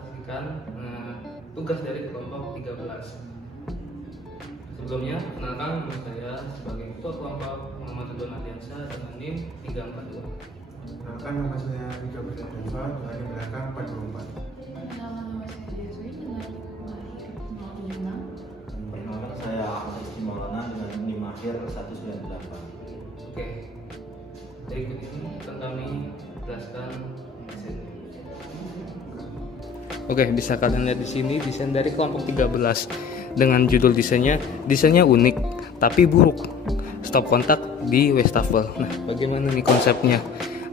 perhatikan tugas dari kelompok 13. Sebelumnya, kenalkan nama saya sebagai ketua kelompok Muhammad Ridwan Ardiansyah dengan NIM 342. Kenalkan nama saya Rika Berdanfa dengan NIM belakang 424. Perkenalkan nama saya Deswi dengan akhir 076. Perkenalkan saya Rizky Maulana dengan NIM akhir 198. Oke, berikut ini akan kami jelaskan desain. Oke, bisa kalian lihat di sini desain dari kelompok 13 dengan judul desainnya unik tapi buruk. Stop kontak di wastafel. Nah, bagaimana nih konsepnya?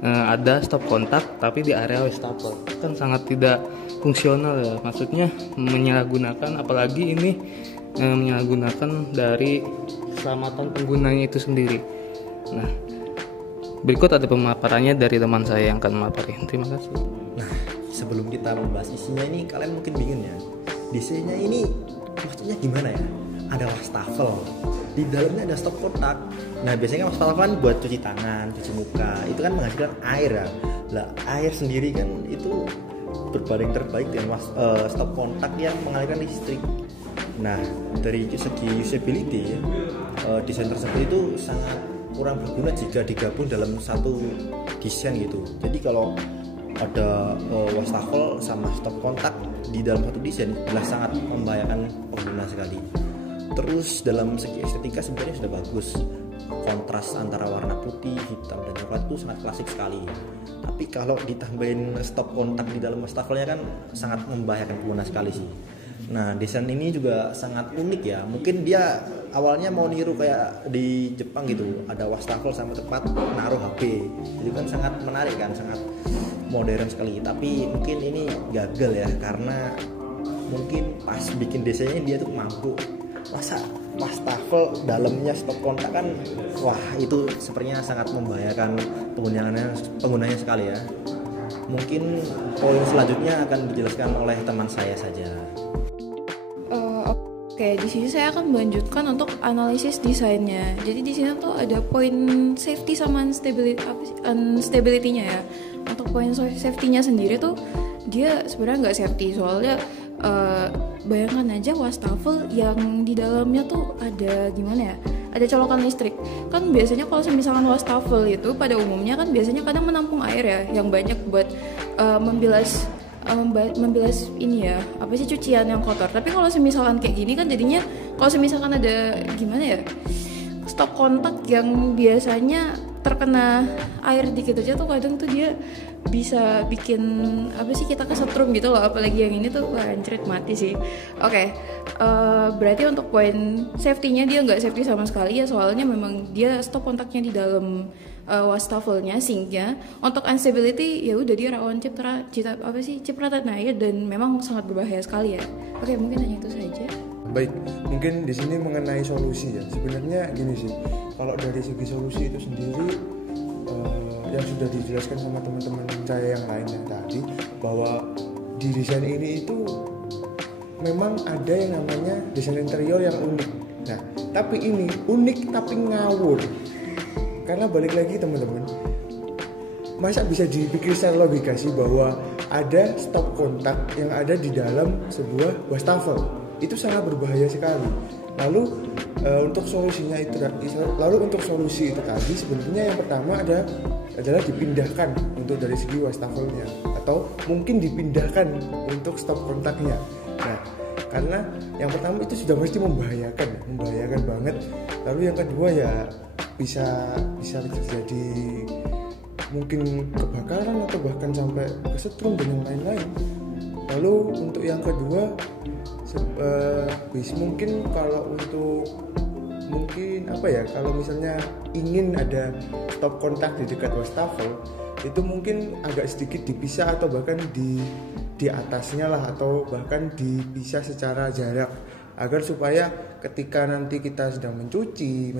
Ada stop kontak tapi di area wastafel. Kan sangat tidak fungsional ya. Maksudnya menyalahgunakan, apalagi ini menyalahgunakan dari keselamatan penggunanya itu sendiri. Nah, berikut ada pemaparannya dari teman saya yang akan memaparin. Terima kasih. Nah, sebelum kita membahas isinya ini, kalian mungkin bingung ya, desainnya ini maksudnya gimana ya? Ada wastafel, di dalamnya ada stop kontak. Nah, biasanya wastafel kan buat cuci tangan, cuci muka, itu kan menghasilkan air ya. Lah, air sendiri kan itu berbanding terbalik dengan stop kontak yang mengalirkan listrik. Nah, dari segi usability, desain tersebut itu sangat kurang berguna jika digabung dalam satu desain gitu. Jadi kalau ada wastafel sama stop kontak di dalam satu desain adalah sangat membahayakan pengguna sekali. Terus dalam segi estetika sebenarnya sudah bagus, kontras antara warna putih, hitam dan coklat itu sangat klasik sekali. Tapi kalau ditambahin stop kontak di dalam wastafelnya kan sangat membahayakan pengguna sekali sih. Nah, desain ini juga sangat unik ya. Mungkin dia awalnya mau niru kayak di Jepang gitu, ada wastafel sama tempat naruh HP. Jadi kan sangat menarik kan, sangat modern sekali. Tapi mungkin ini gagal ya, karena mungkin pas bikin desainnya dia tuh mampu. Masa wastafel dalamnya stop kontak kan, wah itu sepertinya sangat membahayakan penggunanya sekali ya. Mungkin poin selanjutnya akan dijelaskan oleh teman saya saja. Oke, di sini saya akan melanjutkan untuk analisis desainnya. Jadi di sini tuh ada poin safety sama instability-nya ya. Untuk poin safety-nya sendiri tuh dia sebenarnya nggak safety, soalnya bayangkan aja wastafel yang di dalamnya tuh ada gimana ya? Ada colokan listrik. Kan biasanya kalau misalkan wastafel itu pada umumnya kan biasanya kadang menampung air ya, yang banyak buat membilas ini ya, apa sih, cucian yang kotor. Tapi kalau misalkan kayak gini kan jadinya kalau misalkan ada gimana ya, stop kontak yang biasanya terkena air dikit aja tuh kadang tuh dia bisa bikin apa sih, kita kesetrum gitu loh. Apalagi yang ini tuh anjrit mati sih. Oke, berarti untuk poin safety-nya dia nggak safety sama sekali ya, soalnya memang dia stop kontaknya di dalam wastafelnya, sinknya. Untuk instability ya udah dia rawan cipratan air dan memang sangat berbahaya sekali ya. Oke, mungkin hanya itu saja. Baik, mungkin di sini mengenai solusi ya. Sebenarnya gini sih, kalau dari segi solusi itu sendiri yang sudah dijelaskan sama teman-teman saya yang lain yang tadi, bahwa di desain ini itu memang ada yang namanya desain interior yang unik. Nah, tapi ini unik tapi ngawur. Karena balik lagi teman-teman, masa bisa dipikir secara logika sih bahwa ada stop kontak yang ada di dalam sebuah wastafel? Itu sangat berbahaya sekali. Lalu untuk solusi itu tadi sebenarnya yang pertama adalah dipindahkan untuk dari segi wastafelnya, atau mungkin dipindahkan untuk stop kontaknya. Nah, karena yang pertama itu sudah pasti membahayakan banget. Lalu yang kedua ya bisa terjadi mungkin kebakaran atau bahkan sampai kesetrum dan yang lain-lain. Lalu untuk yang kedua mungkin kalau untuk kalau misalnya ingin ada stop kontak di dekat wastafel, itu mungkin agak sedikit dipisah atau bahkan di atasnya lah, atau bahkan dipisah secara jarak, agar supaya ketika nanti kita sedang mencuci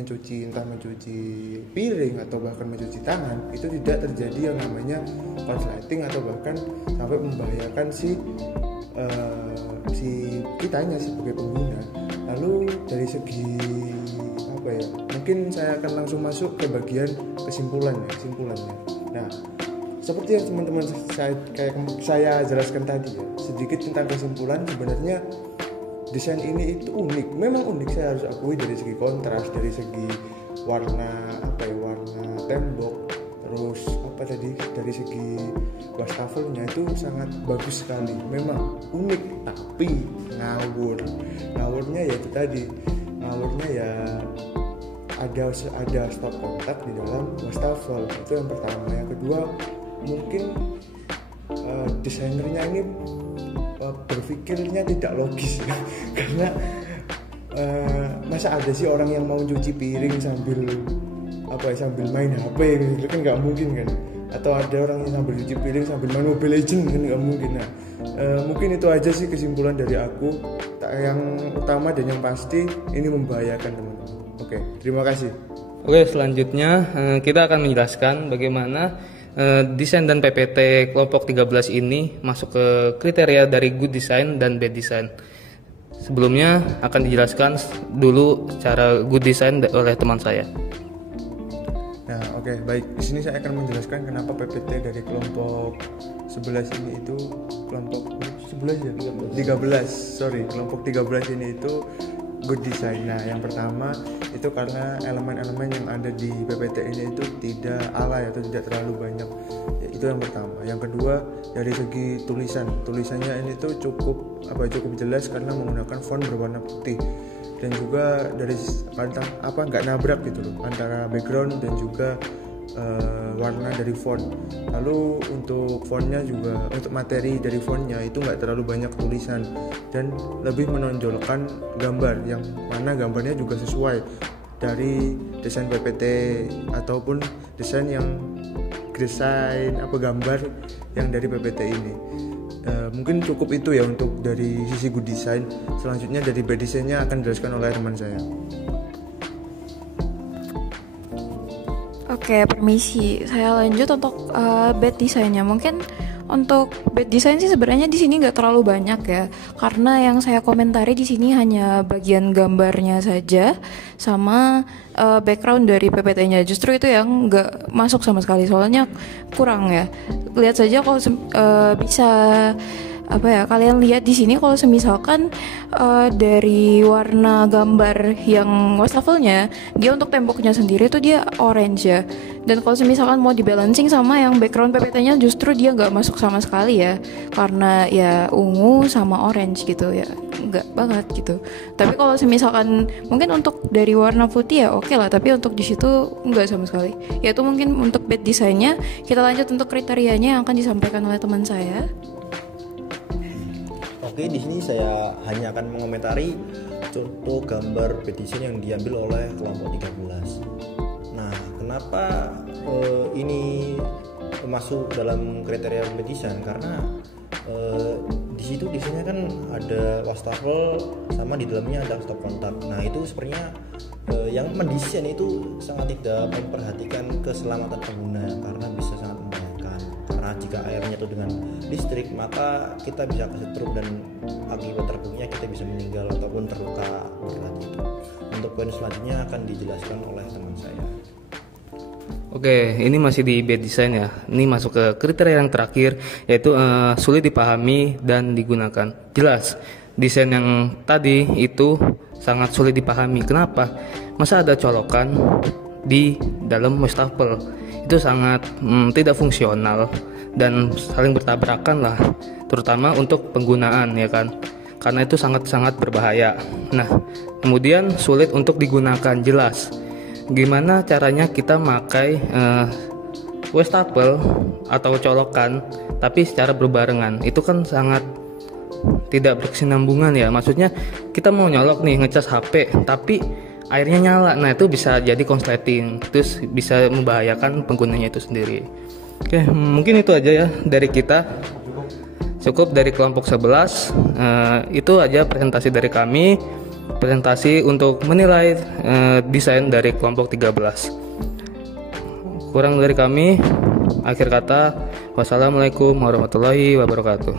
piring atau bahkan mencuci tangan, itu tidak terjadi yang namanya korsleting atau bahkan sampai membahayakan si kitanya sebagai pengguna. Lalu dari segi mungkin saya akan langsung masuk ke bagian kesimpulannya. Nah, seperti yang teman-teman saya jelaskan tadi ya, sedikit tentang kesimpulan. Sebenarnya desain ini itu unik, memang unik, saya harus akui, dari segi kontras, dari segi warna warna tembok, terus dari segi wastafelnya itu sangat bagus sekali, memang unik. Tapi ngawurnya ya itu tadi, ngawurnya ya ada stop kontak di dalam wastafel, itu yang pertama. Yang kedua, mungkin desainernya ini berpikirnya tidak logis karena masa ada sih orang yang mau cuci piring sambil main HP gitu kan, nggak mungkin kan. Atau ada orang yang sambil cuci piring sambil main Mobile Legends kan, nggak mungkin. Nah, mungkin itu aja sih kesimpulan dari aku. Yang utama dan yang pasti ini membahayakan teman-teman. Oke, terima kasih. Oke, selanjutnya kita akan menjelaskan bagaimana desain dan PPT kelompok 13 ini masuk ke kriteria dari good design dan bad design. Sebelumnya akan dijelaskan dulu secara good design oleh teman saya. Nah, oke, baik. Di sini saya akan menjelaskan kenapa PPT dari kelompok 11 ini itu kelompok 11 ya? 13. Sorry, kelompok 13 ini itu good design. Nah, yang pertama itu karena elemen-elemen yang ada di PPT ini itu tidak alay atau tidak terlalu banyak. Ya, itu yang pertama. Yang kedua, dari segi tulisannya ini tuh cukup jelas karena menggunakan font berwarna putih. Dan juga dari nggak nabrak gitu loh antara background dan juga warna dari font. Lalu untuk fontnya juga, untuk materi dari fontnya itu nggak terlalu banyak tulisan dan lebih menonjolkan gambar, yang mana gambarnya juga sesuai dari desain PPT ataupun gambar yang dari PPT ini. Mungkin cukup itu ya untuk dari sisi good design. Selanjutnya dari bad design-nya akan dijelaskan oleh teman saya. Oke, permisi. Saya lanjut untuk bad design-nya. Mungkin untuk bad design sih sebenarnya di sini nggak terlalu banyak ya, karena yang saya komentari di sini hanya bagian gambarnya saja sama background dari PPT-nya. Justru itu yang nggak masuk sama sekali, soalnya kurang ya. Lihat saja kalau bisa kalian lihat di sini kalau semisalkan dari warna gambar yang wastafelnya, dia untuk temboknya sendiri tuh dia orange ya. Dan kalau misalkan mau dibalancing sama yang background PPT-nya, justru dia nggak masuk sama sekali ya, karena ya ungu sama orange gitu ya, nggak banget gitu. Tapi kalau misalkan mungkin untuk dari warna putih ya oke lah, tapi untuk di situ nggak sama sekali. Ya itu mungkin untuk bad design-nya. Kita lanjut untuk kriterianya yang akan disampaikan oleh teman saya. Oke, di sini saya hanya akan mengomentari contoh gambar bad design yang diambil oleh kelompok 13. Nah, kenapa ini masuk dalam kriteria bad design? Karena di situ desainnya kan ada wastafel sama di dalamnya ada stop kontak. Nah, itu sebenarnya yang mendesain itu sangat tidak memperhatikan keselamatan pengguna karena bisa sangat membahayakan. Karena jika airnya itu dengan listrik, maka kita bisa kesetrum dan akibat terburuknya kita bisa meninggal ataupun terluka berat itu. Untuk poin selanjutnya akan dijelaskan oleh teman saya. Oke, ini masih di bad design ya. Ini masuk ke kriteria yang terakhir, yaitu sulit dipahami dan digunakan. Jelas, desain yang tadi itu sangat sulit dipahami. Kenapa? Masa ada colokan di dalam wastafel? Itu sangat tidak fungsional dan saling bertabrakan lah, terutama untuk penggunaan ya kan, karena itu sangat-sangat berbahaya. Nah, kemudian sulit untuk digunakan. Jelas, gimana caranya kita pakai wastafel atau colokan tapi secara berbarengan, itu kan sangat tidak berkesinambungan ya. Maksudnya kita mau nyolok nih, ngecas HP tapi airnya nyala, nah itu bisa jadi konsleting, terus bisa membahayakan penggunanya itu sendiri. Oke, mungkin itu aja ya dari kita. Cukup dari kelompok 11. Itu aja presentasi dari kami, presentasi untuk menilai desain dari kelompok 13. Kurang dari kami, akhir kata, wassalamualaikum warahmatullahi wabarakatuh.